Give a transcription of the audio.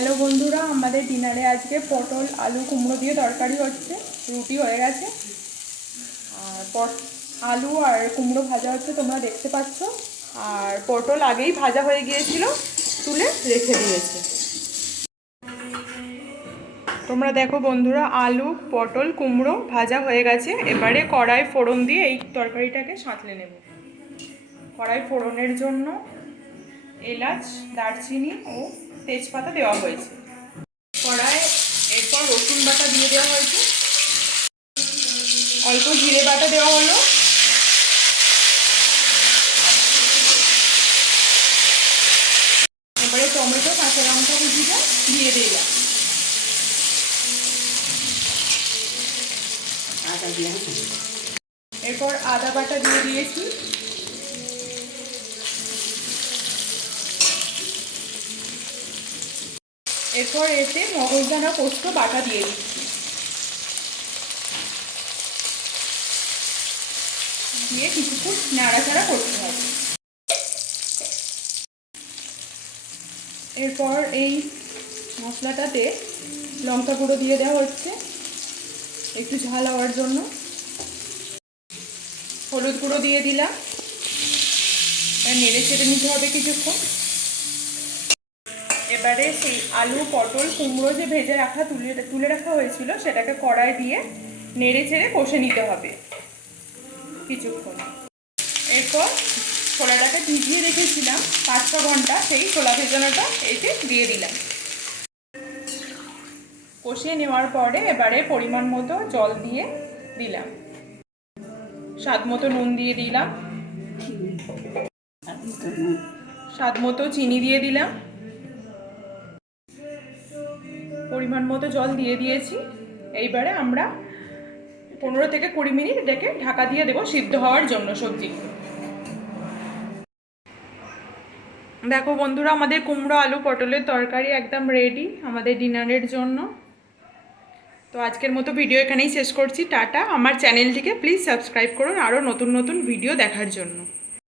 Hello বন্ধুরা, আমাদের ডিনারে আজকে পটল আলু কুমড়ো দিয়ে তরকারি হচ্ছে। রুটি হয়ে গেছে আর আলু আর কুমড়ো ভাজা হচ্ছে, তোমরা দেখতে পাচ্ছ। আর পটল আগেই ভাজা হয়ে গিয়েছিল, তুলে রেখে দিয়েছে। তোমরা দেখো বন্ধুরা, আলু পটল কুমড়ো ভাজা হয়ে গেছে। এবারে কড়াই ফোড়ন দিয়ে এই তরকারিটাকে সাঁতলে নেব। কড়াই ফোড়নের জন্য এলাচ, দারচিনি ও তেজপাতা দেওয়া হয়েছে কড়াই। এরপর রসুন বাটা দিয়ে দেওয়া হয়েছে, অল্প জিরে বাটা দেওয়া হলো, এবারে টমেটো কাঁচা লঙ্কা কুচিটা দিয়ে দিলাম। এরপর আদা বাটা দিয়ে দিয়েছি, এরপর এতে মগজদানা পোস্ত বাটা দিয়ে দিচ্ছি, দিয়ে কিছুক্ষণ নাড়াচাড়া করতে হবে। এরপর এই মশলাটাতে লঙ্কা গুঁড়ো দিয়ে দেওয়া হচ্ছে একটু ঝাল হওয়ার জন্য, হলুদ গুঁড়ো দিয়ে দিলাম, নেড়ে চেড়ে নিতে হবে কিছুক্ষণ। এবারে সেই আলু পটল কুমড়ো যে ভেজে রাখা তুলে রাখা হয়েছিল সেটাকে কড়াই দিয়ে নেড়ে চেড়ে কষে নিতে হবে কিছুক্ষণ। এরপর ছোলাটাকে ভিজিয়ে রেখেছিলাম 5-6 ঘন্টা, সেই ছোলা ভেজানোটা এতে দিয়ে দিলাম। কষিয়ে নেওয়ার পরে এবারে পরিমাণ মতো জল দিয়ে দিলাম, স্বাদ মতো নুন দিয়ে দিলাম, স্বাদ মতো চিনি দিয়ে দিলাম, পরিমাণ মতো জল দিয়ে দিয়েছি। এইবারে আমরা 15 থেকে 20 মিনিট এটাকে ঢাকা দিয়ে দেবো সিদ্ধ হওয়ার জন্য সবজি। দেখো বন্ধুরা, আমাদের কুমড়ো আলু পটলের তরকারি একদম রেডি আমাদের ডিনারের জন্য। তো আজকের মতো ভিডিও এখানেই শেষ করছি। টাটা। আমার চ্যানেলটিকে প্লিজ সাবস্ক্রাইব করুন আরও নতুন নতুন ভিডিও দেখার জন্য।